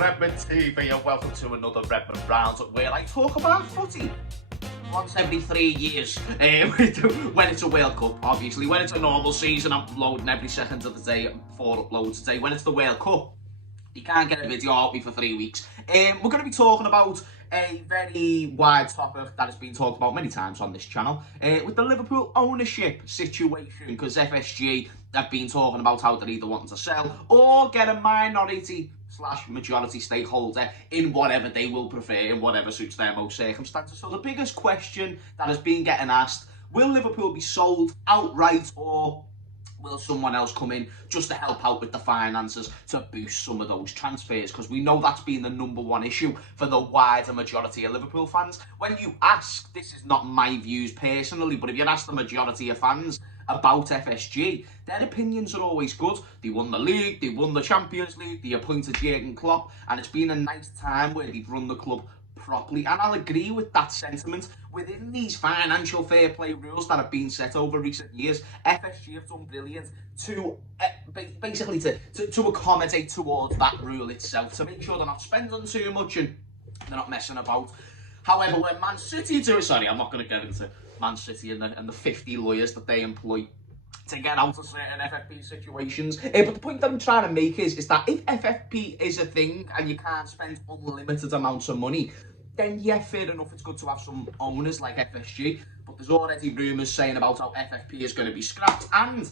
Redmond TV and welcome to another Redmond Rounds where I talk about footy once every 3 years when it's a World Cup. Obviously, when it's a normal season, I'm uploading every second of the day, 4 uploads a day. When it's the World Cup, you can't get a video out of me for 3 weeks. We're going to be talking about a very wide topic that has been talked about many times on this channel with the Liverpool ownership situation, because FSG have been talking about how they're either wanting to sell or get a minority/majority stakeholder in whatever they will prefer, in whatever suits their most circumstances. So the biggest question that has been getting asked: will Liverpool be sold outright, or will someone else come in just to help out with the finances to boost some of those transfers? Because we know that's been the #1 issue for the wider majority of Liverpool fans. When you ask, this is not my views personally, but if you ask the majority of fans about FSG, their opinions are always good. They won the league, they won the Champions League, they appointed Jurgen Klopp, and it's been a nice time where they've run the club properly. And I'll agree with that sentiment. Within these financial fair play rules that have been set over recent years, FSG have done brilliant to basically to accommodate towards that rule itself, to make sure they're not spending too much and they're not messing about. However, when Man City do it, sorry, I'm not going to get into Man City and the 50 lawyers that they employ to get out of certain FFP situations. But the point that I'm trying to make is that if FFP is a thing and you can't spend unlimited amounts of money, then yeah, fair enough, it's good to have some owners like FSG. But there's already rumours saying about how FFP is going to be scrapped, and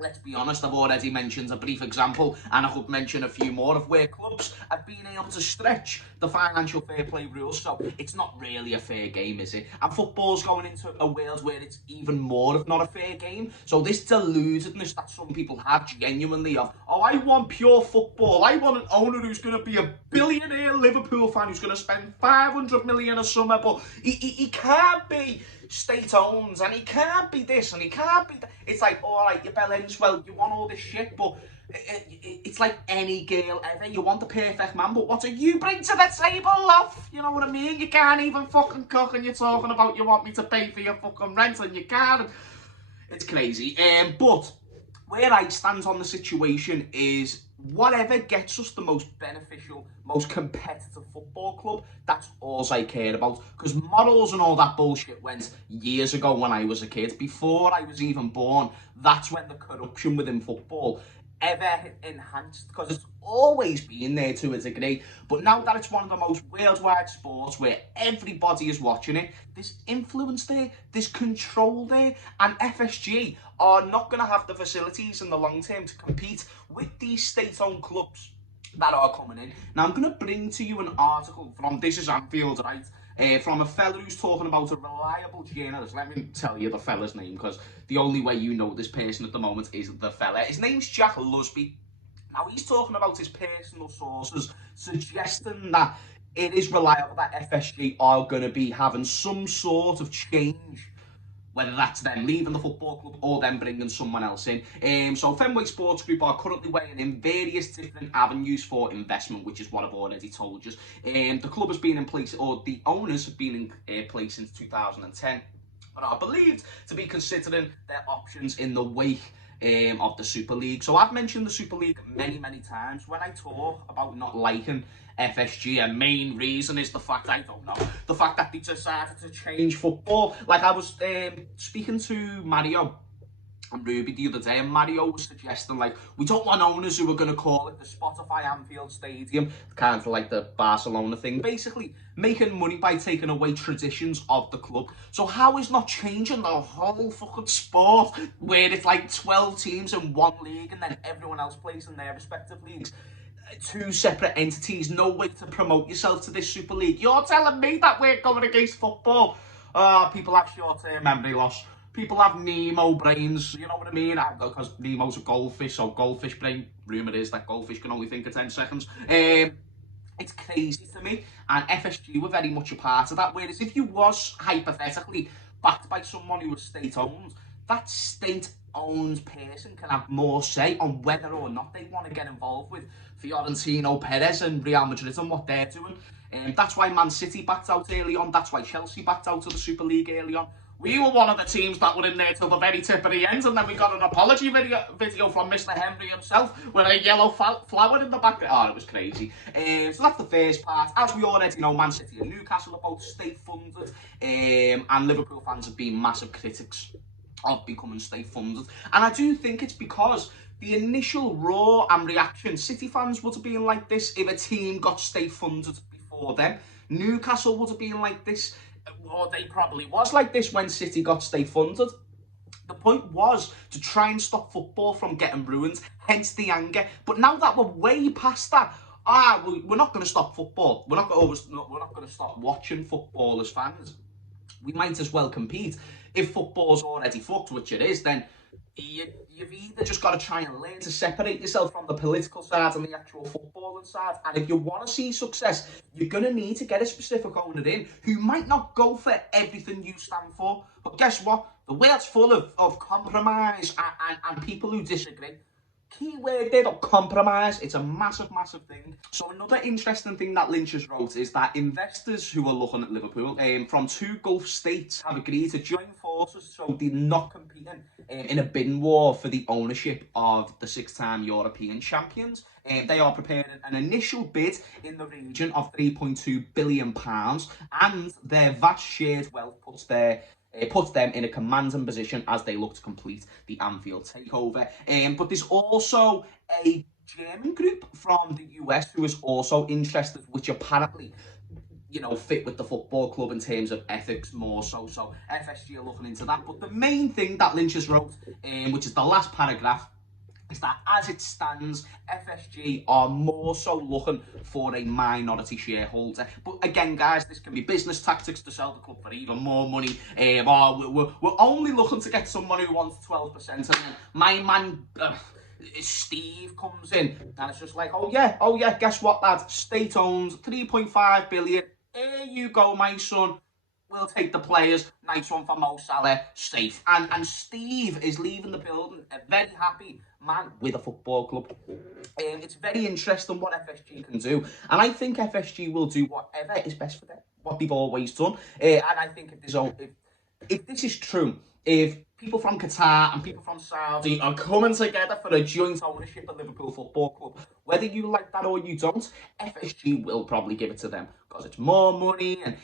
let's be honest, I've already mentioned a brief example, and I could mention a few more of where clubs have been able to stretch the financial fair play rules. So it's not really a fair game, is it? And football's going into a world where it's even more, if not a fair game. So this deludedness that some people have genuinely of, oh, I want pure football. I want an owner who's going to be a billionaire Liverpool fan who's going to spend 500 million a summer, but he can't be state-owned, and he can't be this, and he can't be that. It's like, all right, you bellends, well, you want all this shit, but it's like any girl ever. You want the perfect man, but what do you bring to the table, love? You know what I mean? You can't even fucking cook, and you're talking about you want me to pay for your fucking rent, and you can't. It's crazy. But where I stand on the situation is, whatever gets us the most beneficial, most competitive football club, that's all I care about. Because morals and all that bullshit went years ago when I was a kid. Before I was even born, that's when the corruption within football ever enhanced, because it's always been there to a degree. But now that it's one of the most worldwide sports where everybody is watching it, there's influence there, there's control there, and FSG are not going to have the facilities in the long term to compete with these state-owned clubs that are coming in. Now, I'm going to bring to you an article from This Is Anfield, right? From a fella who's talking about a reliable journalist. Let me tell you the fella's name, because the only way you know this person at the moment is the fella. His name's Jack Lusby. Now, he's talking about his personal sources, suggesting that it is reliable that FSG are going to be having some sort of change, whether that's them leaving the football club or them bringing someone else in. So Fenway Sports Group are currently weighing in various different avenues for investment, which is what I've already told you. The club has been in place, or the owners have been in place since 2010, and are believed to be considering their options in the wake of the Super League. So I've mentioned the Super League many times. When I talk about not liking FSG, a main reason is the fact, the fact that they decided to change football. Like, I was speaking to Mario and Ruby the other day, and Mario was suggesting, like, we don't want owners who are going to call it the Spotify Anfield Stadium, kind of like the Barcelona thing, basically making money by taking away traditions of the club. So how is not changing the whole fucking sport, where it's like 12 teams in one league and then everyone else plays in their respective leagues? 2 separate entities, no way to promote yourself to this Super League. You're telling me that we're going against football? People have short-term memory loss. People have Nemo brains, you know what I mean? Because Nemo's a goldfish, so goldfish brain. Rumour is that goldfish can only think of 10 seconds. It's crazy to me, and FSG were very much a part of that. Whereas if you was hypothetically backed by someone who was state-owned, that state-owned person can have more say on whether or not they want to get involved with Fiorentino Perez and Real Madrid and what they're doing. That's why Man City backed out early on. That's why Chelsea backed out of the Super League early on. We were one of the teams that were in there till the very tip of the end, and then we got an apology video from Mr. Henry himself with a yellow flower in the background. Oh, it was crazy. So that's the first part. As we already know, Man City and Newcastle are both state-funded, and Liverpool fans have been massive critics of becoming state-funded. And I do think it's because the initial roar and reaction, City fans would have been like this if a team got state-funded before them. Newcastle would have been like this, or they probably was like this when City got state-funded. The point was to try and stop football from getting ruined, hence the anger. But now that we're way past that, we're not going to stop football. We're not going to stop watching football as fans. We might as well compete. If football's already fucked, which it is, then you've either just got to try and learn to separate yourself from the political side and the actual footballing side. And if you want to see success, you're going to need to get a specific owner in who might not go for everything you stand for. But guess what? The world's full of compromise and people who disagree. Key word there, compromise. It's a massive, massive thing. So another interesting thing that Lynch has wrote is that investors who are looking at Liverpool from 2 Gulf states have agreed to join forces, so they're not competing in a bidding war for the ownership of the 6-time European champions. They are preparing an initial bid in the region of £3.2 billion, and their vast shared wealth puts them in a commanding position as they look to complete the Anfield takeover. But there's also a German group from the US who is also interested, which apparently, fit with the football club in terms of ethics more so. So FSG are looking into that. But the main thing that Lynch has wrote, which is the last paragraph, is that as it stands, FSG are more so looking for a minority shareholder. But again, guys, this can be business tactics to sell the club for even more money. We're only looking to get someone who wants 12%, and then my man Steve comes in, and it's just like, oh yeah, guess what, lad? State-owned, 3.5 billion. Here you go, my son. We'll take the players. Nice one for Mo Salah. Safe. And Steve is leaving the building a very happy man with a football club. It's very interesting what FSG can do. And I think FSG will do whatever is best for them, what they've always done. And I think if this is true, if people from Qatar and people from Saudi are coming together for a joint ownership of Liverpool Football Club, whether you like that or you don't, FSG will probably give it to them because it's more money. And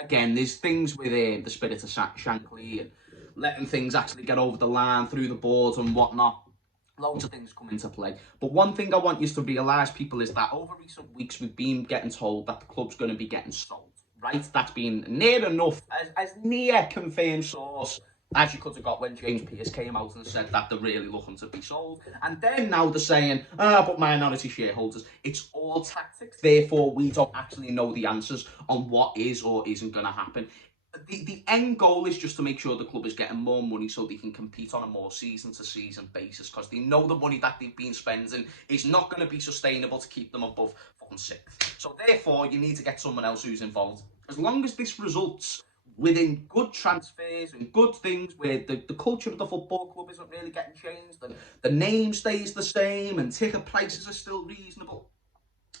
again, there's things with the spirit of Shankly and letting things actually get over the line through the boards and whatnot. Loads of things come into play. But one thing I want you to realise, people, is that over recent weeks we've been getting told that the club's going to be getting sold. Right? That's been near enough, as near confirmed source as you could have got when James Pearce came out and said that they're really looking to be sold. And then now they're saying, but minority shareholders. It's all tactics. Therefore, we don't actually know the answers on what is or isn't going to happen. The end goal is just to make sure the club is getting more money so they can compete on a more season-to-season basis, because they know the money that they've been spending is not going to be sustainable to keep them above fucking 6th. So therefore, you need to get someone else who's involved. As long as this results within good transfers and good things where the culture of the football club isn't really getting changed and the name stays the same and ticket prices are still reasonable,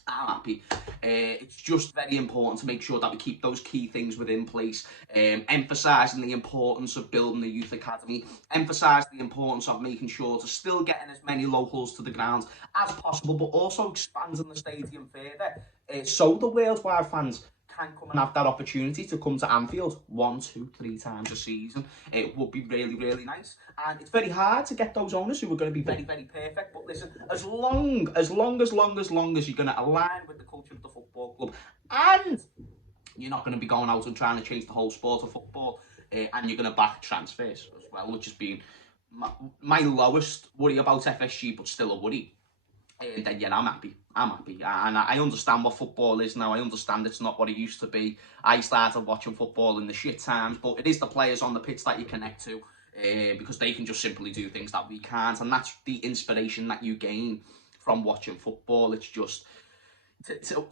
I'm happy. It's just very important to make sure that we keep those key things within place, emphasising the importance of building the youth academy, emphasise the importance of making sure to still getting as many locals to the ground as possible, but also expanding the stadium further, so the worldwide fans can come and have that opportunity to come to Anfield 1, 2, 3 times a season. It would be really, really nice. And it's very hard to get those owners who are going to be very, very perfect. But listen, as long as you're going to align with the culture of the football club, and you're not going to be going out and trying to change the whole sport of football, and you're going to back transfers as well, which has been my lowest worry about FSG, but still a worry. Then yeah, I'm happy. And I understand what football is now. I understand it's not what it used to be. I started watching football in the shit times, but it is the players on the pitch that you connect to, because they can just simply do things that we can't, and that's the inspiration that you gain from watching football. It's just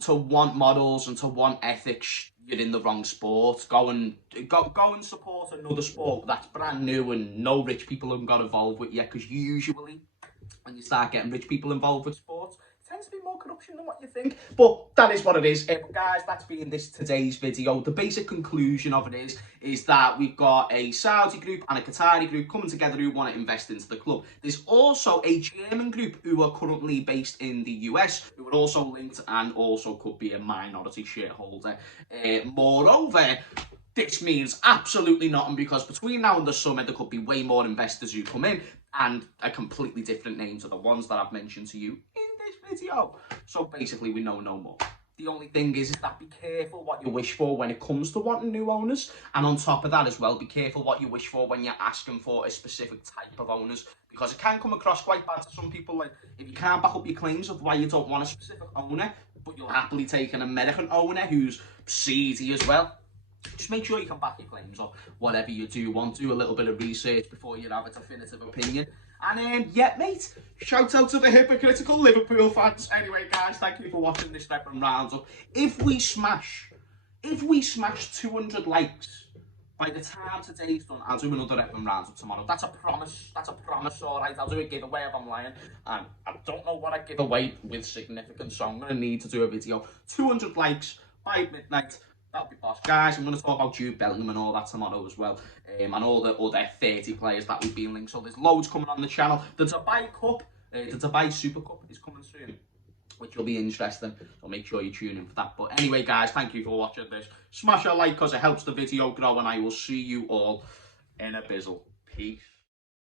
to want models and to want ethics. You're in the wrong sport. Go and support another sport that's brand new and no rich people have got involved with yet, because usually when you start getting rich people involved with sports, it tends to be more corrupt option than what you think. But that is what it is. Guys, that's been today's video. The basic conclusion of it is that we've got a Saudi group and a Qatari group coming together who want to invest into the club. There's also a German group who are currently based in the US, who are also linked and also could be a minority shareholder. Moreover, this means absolutely nothing, because between now and the summer, there could be way more investors who come in and a completely different name to the ones that I've mentioned to you in this video. So basically, we know no more. The only thing is that be careful what you wish for when it comes to wanting new owners. And on top of that as well, be careful what you wish for when you're asking for a specific type of owners, because it can come across quite bad to some people. Like, if you can't back up your claims of why you don't want a specific owner, but you'll happily take an American owner who's seedy as well, just make sure you can back your claims or whatever you do want. Do a little bit of research before you have a definitive opinion. And yeah, mate, shout out to the hypocritical Liverpool fans. Anyway, guys, thank you for watching this Rep and Roundup. If we smash 200 likes by the time today's done, I'll do another Rep and Roundup tomorrow. That's a promise. That's a promise, all right. I'll do a giveaway if I'm lying. And I don't know what I give away with significance, so I'm going to need to do a video. 200 likes by midnight. That'll be boss. Guys, I'm going to talk about Jude Bellingham and all that tomorrow as well. And all the other 30 players that we've been linked. So there's loads coming on the channel. The Dubai Cup, the Dubai Super Cup is coming soon, which will be interesting. So make sure you tune in for that. But anyway, guys, thank you for watching this. Smash a like because it helps the video grow. And I will see you all in a bizzle. Peace.